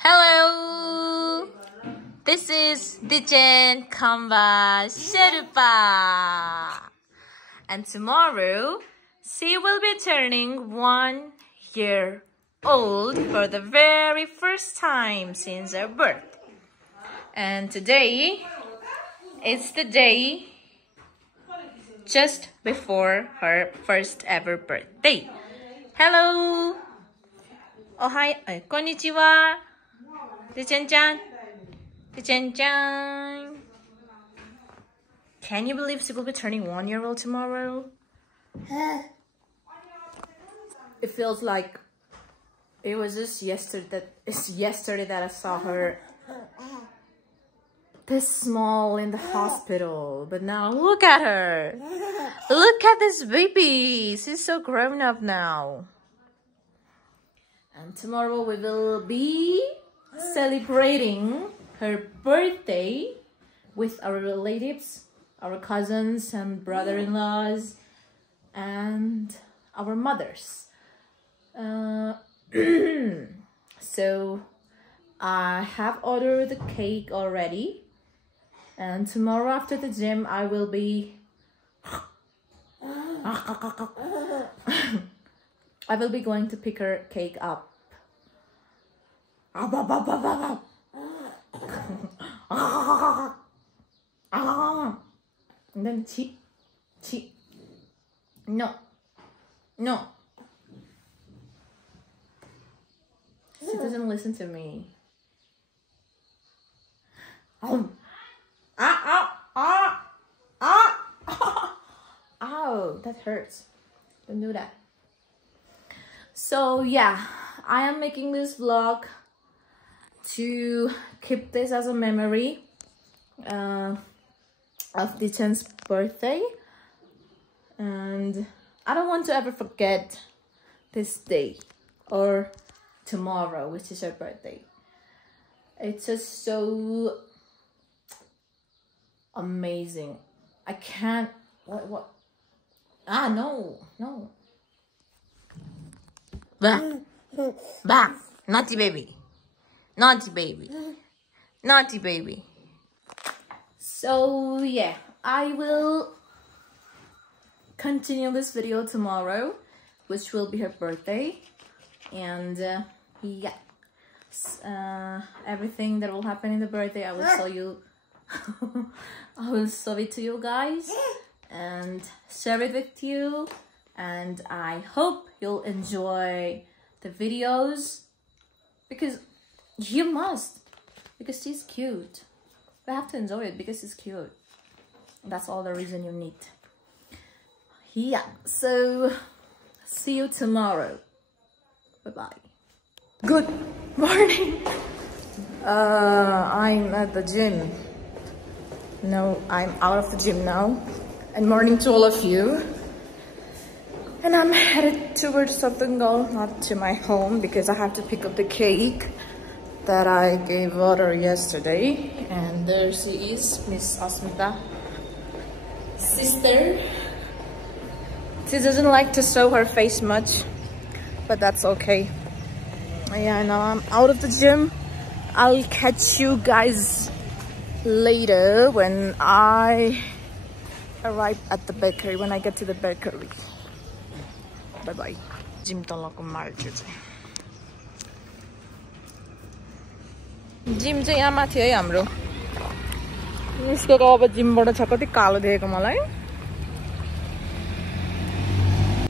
Hello! This is Dijen Kamba Sherpa. And tomorrow, she will be turning 1 year old for the very first time since her birth. And today, it's the day just before her first ever birthday. Hello! Oh, hi. Konnichiwa. Dijen-chan. Dijen-chan. Can you believe she will be turning 1 year old tomorrow? It feels like it was just yesterday that I saw her this small in the hospital. But now look at her. Look at this baby. She's so grown up now. And tomorrow we will be celebrating her birthday with our relatives, our cousins and brother-in-laws, and our mothers. So I have ordered the cake already, and tomorrow after the gym I will be I will be going to pick her cake up. And then she no she doesn't listen to me. Ow, that hurts. Don't do that. So yeah, I am making this vlog to keep this as a memory of Dijen's birthday, and I don't want to ever forget this day or tomorrow, which is her birthday. It's just so amazing. I can't what no back naughty baby, naughty baby, naughty baby. So yeah, I will continue this video tomorrow, which will be her birthday, and yeah, everything that will happen in the birthday I will show you. I will show it to you guys and share it with you, and I hope you'll enjoy the videos, because you must, because she's cute. You have to enjoy it because it's cute. That's all the reason you need. Yeah, so see you tomorrow. Bye-bye. Good morning. I'm at the gym. No, I'm out of the gym now. And morning to all of you. And I'm headed towards Satangal, not to my home, because I have to pick up the cake that I gave order yesterday. And there she is, Miss Asmita, sister. She doesn't like to show her face much, but that's okay. Yeah, now I'm out of the gym. I'll catch you guys later when I arrive at the bakery, when I get to the bakery. Bye bye. Gym तलको market चाहिँ gym चाहिँ यहाँ माथि है हाम्रो निस्केको अब जिमबाट छ कति कालो देखेको मलाई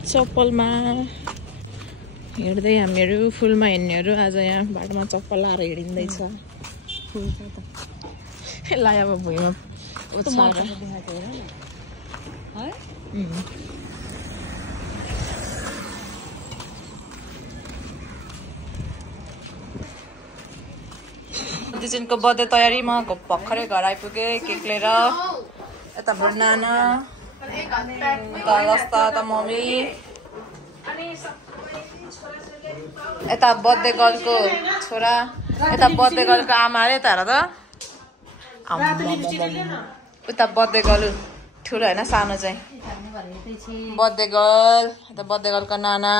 चप्पलमा हिँड्दै हामीहरू फुलमा हिँड्नेहरू आज यहाँ बाटोमा चप्पल लाएर हिँडिँदैछ फुल छ त ला अब भुइँमा ओछ्याएर देखाएको है दिजिनको बर्थडे तयारी म भर्खरै घर आइपुगे केक लिएर यता हाम्रो नाना त मम्मी यता बर्थडे गर्लको छोरा यता बर्थडे गर्लको आमा अरे यता हेर त उता बर्थडे गर्ल ठुलो हैन सानो चाहिँ बर्थडे गर्ल यता बर्थडे गर्लको नाना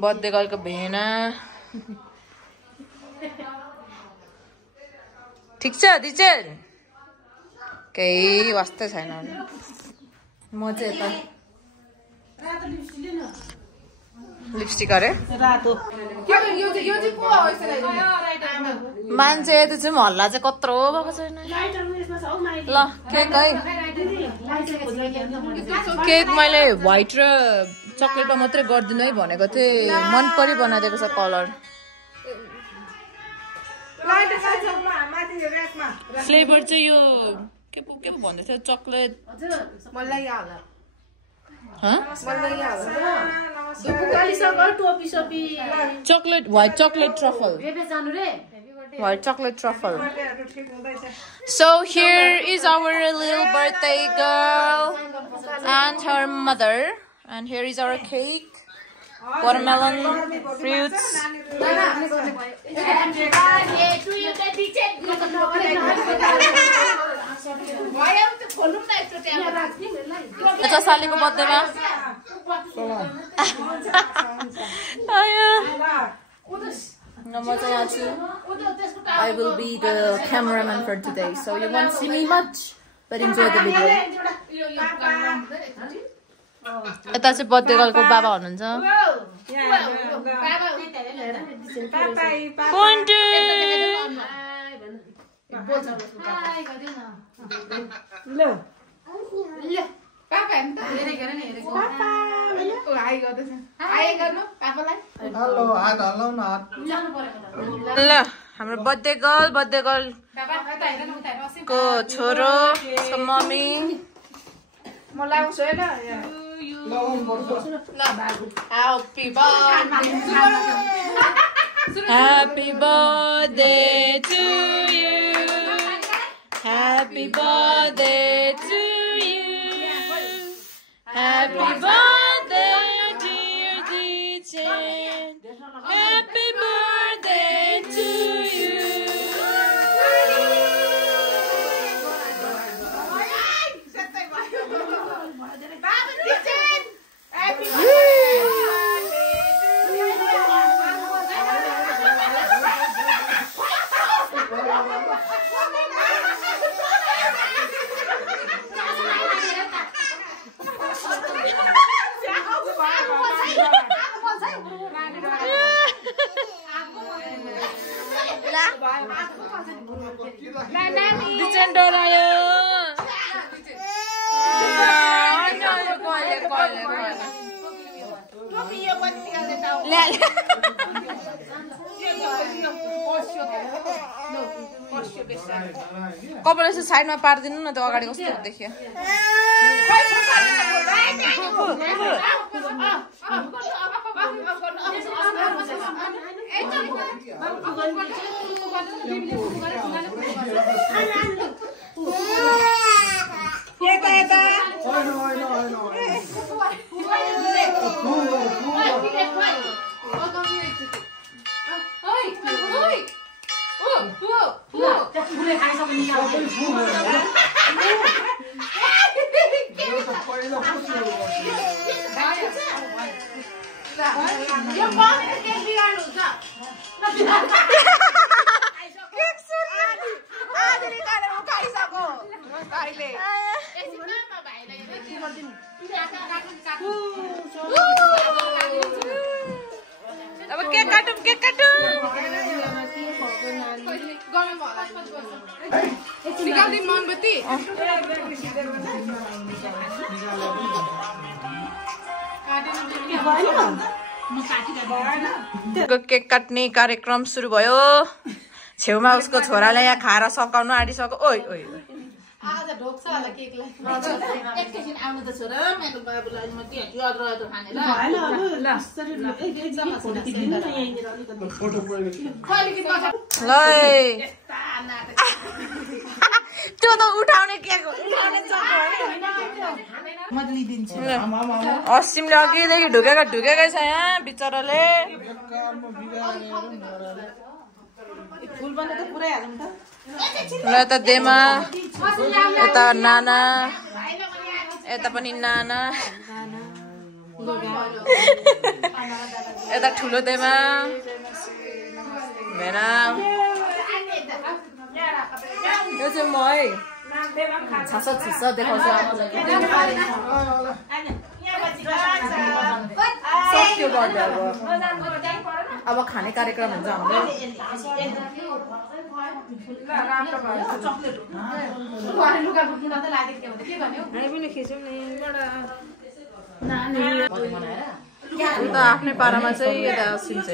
बर्थडे गर्लको भेना ठिक छ दिचेन केही वास्ता छैन म चाहिँ यता लिपस्टिक अरे मान्छे त्यो चाहिँ हल्ला चाहिँ कत्रो भएको छैन ल केक है केक मैले व्हाइट र चक्लेटमा मात्रै गरिदिनु है भनेको थिएँ मन परि बनाइदिएको छ कलर फ्लेभर चाहिँ यो के पो भन्दै थियो chocolate chocolate white chocolate truffle so here is our little birthday girl and her mother and here is our cake watermelon fruits अच्छा सालीको बर्थडेमा I will be the cameraman for today, so you won't see me much, but enjoy the video. यता चाहिँ birthday गर्लको बाबा हुनुहुन्छ ल हाम्रो birthday girl को छोरो उसको mummy Happy birthday to you. Happy birthday to you. Happy birthday, dear Dichen. Happy birthday to you. Dichen dorayo. कपडा चाहिँ साइडमा पार्दिनु न त अगाडि कस्तो देखियो अब केक काटौं निकाल्दै मोमबत्ती केक काट्ने कार्यक्रम सुरु भयो छेउमा उसको छोराले यहाँ खाएर सकाउन आँटिसक्यो ओइ ओइ आज ढोक्छ होला केकलाई एकैछिन आउनु त छोरा मेरो बाबुलाई म के अदर खाने ल ल ल त्यो त उठाउने केक उठाउने मैले लिदिन्छु असिमले अघिदेखि ढुकेकै छ यहाँ बिचराले फुल बने त पुरै हालौँ त ल त देमा यता नाना यता पनि नाना यता ठुलो देमा भेना म है छास छुस देखाउँछु सक्यो गर्दै अब खाने कार्यक्रम हुन्छ हाम्रो आफ्नै पारामा चाहिँ यता सिन्छ